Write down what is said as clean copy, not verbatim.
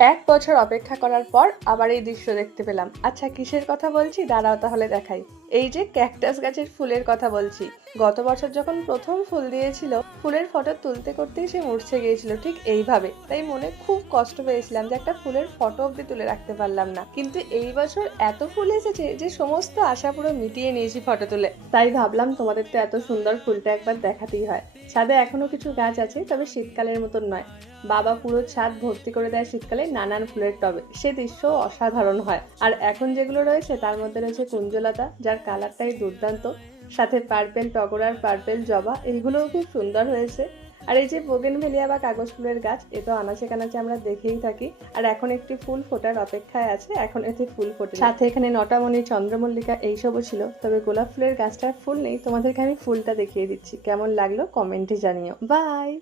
এক বছর অপেক্ষা করার পর আবার এই দৃশ্য দেখতে পেলাম। আচ্ছা, কিসের কথা বলছি দাঁড়াও তাহলে দেখাই। এই যে ক্যাকটাস গাছের ফুলের কথা বলছি। গত বছর যখন প্রথম ফুল দিয়েছিল, ফুলের ফটো তুলতে করতেই সে মূর্ছে গিয়েছিল ঠিক এইভাবে। তাই মনে খুব কষ্ট পেয়েছিলাম যে একটা ফুলের ফটো অব্দি তুলে রাখতে পারলাম না। কিন্তু এই বছর এত ফুল এসেছে যে সমস্ত আশা পুরো মিটিয়ে নিয়েছি ফটো তুলে। তাই ভাবলাম তোমাদের তো এত সুন্দর ফুলটা একবার দেখাতেই হয়। ছাদে এখনো কিছু গাছ আছে, তবে শীতকালের মতন নয়। বাবা পুরো ছাদ ভর্তি করে দেয় শীতকালে নানান ফুলের টবে, সে দৃশ্য অসাধারণ হয়। আর এখন যেগুলো রয়েছে তার মধ্যে রয়েছে কুঞ্জলতা, যার কালারটাই দুর্দান্ত, সাথে পার্পেল টগর আর পার্পেল জবা, এইগুলোও খুব সুন্দর হয়েছে। আর এই যে বোগেনভেলিয়া বা কাগজ ফুলের গাছ, এ তো আনাচে কানাচে আমরা দেখেই থাকি। আর এখন একটি ফুল ফোটার অপেক্ষায় আছে, এখন এতে ফুল ফোটে। সাথে এখানে নটামণি, চন্দ্রমল্লিকা এইসবও ছিল, তবে গোলাপ ফুলের গাছটার ফুল নেই। তোমাদেরকে আমি ফুলটা দেখিয়ে দিচ্ছি, কেমন লাগলো কমেন্টে জানিও। বাই।